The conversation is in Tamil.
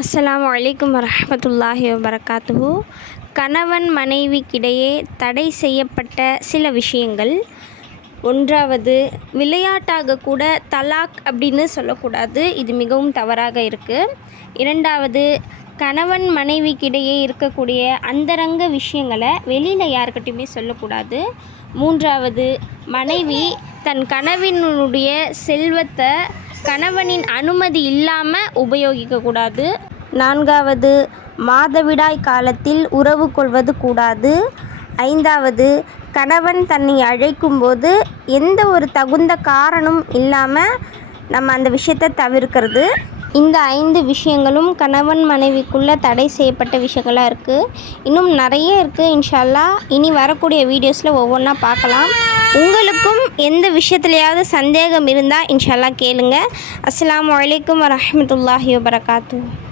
அஸ்லாம் வலைக்கம் வரமத்துல்லாஹி வபரகாத்துஹு. கணவன் மனைவிக்கிடையே தடை செய்யப்பட்ட சில விஷயங்கள். ஒன்றாவது விளையாட்டாக கூட தலாக் அப்படின்னு சொல்லக்கூடாது. இது மிகவும் தவறாக இருக்குது இரண்டாவது கணவன் மனைவிக்கிடையே இருக்கக்கூடிய அந்தரங்க விஷயங்களை வெளியில் யாருக்கிட்டையுமே சொல்லக்கூடாது. மூன்றாவது மனைவி தன் கணவனுடைய செல்வத்தை கணவனின் அனுமதி இல்லாமல் உபயோகிக்கக்கூடாது. நான்காவது மாதவிடாய் காலத்தில் உறவு கொள்வது கூடாது. ஐந்தாவது கணவன் தன்னை அழைக்கும்போது எந்த ஒரு தகுந்த காரணம் இல்லாமல் நம்ம அந்த விஷயத்தை தவிர்க்கிறது. இந்த ஐந்து விஷயங்களும் கணவன் மனைவிக்குள்ளே தடை செய்யப்பட்ட விஷயங்களாக இருக்குது இன்னும் நிறைய இருக்குது இன்ஷால்லா. இனி வரக்கூடிய வீடியோஸில் ஒவ்வொன்றா பார்க்கலாம். உங்களுக்கும் எந்த விஷயத்துலையாவது சந்தேகம் இருந்தால் இன்ஷால்லா கேளுங்க. அஸ்லாம் வலைக்கம் வரமத்துல்லாஹி வபரகாத்துஹு.